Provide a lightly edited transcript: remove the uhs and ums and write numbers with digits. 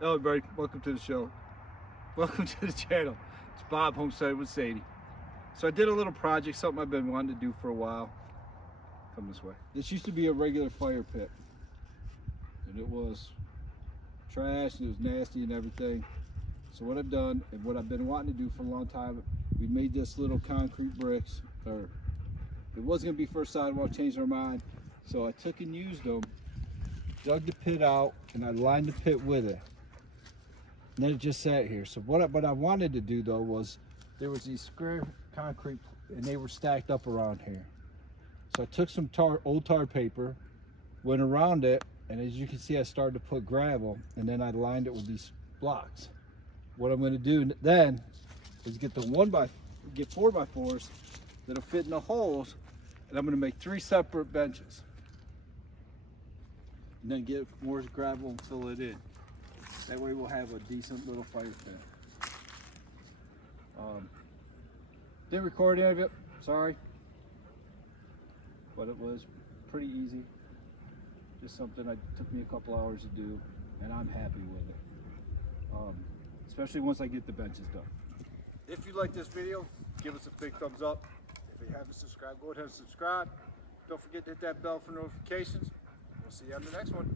Hello everybody, welcome to the show. Welcome to the channel. It's Bob Homestead with Sadie. So I did a little project, something I've been wanting to do for a while. Come this way. This used to be a regular fire pit. And it was trash and it was nasty and everything. So what I've done and what I've been wanting to do for a long time, we made this little concrete bricks. Or it was going to be for a sidewalk, changed our mind. So I took and used them, dug the pit out, and I lined the pit with it. And then it just sat here. So what I wanted to do though was, there was these square concrete and they were stacked up around here. So I took some old tar paper, went around it, and as you can see I started to put gravel, and then I lined it with these blocks. What I'm going to do then is get the 4x4s that'll fit in the holes, and I'm going to make 3 separate benches. And then get more gravel and fill it in. That way we'll have a decent little fire pit. Didn't record any of it, sorry. But it was pretty easy. Just something that took me a couple hours to do, and I'm happy with it. Especially once I get the benches done. If you like this video, give us a big thumbs up. If you haven't subscribed, go ahead and subscribe. Don't forget to hit that bell for notifications. We'll see you on the next one.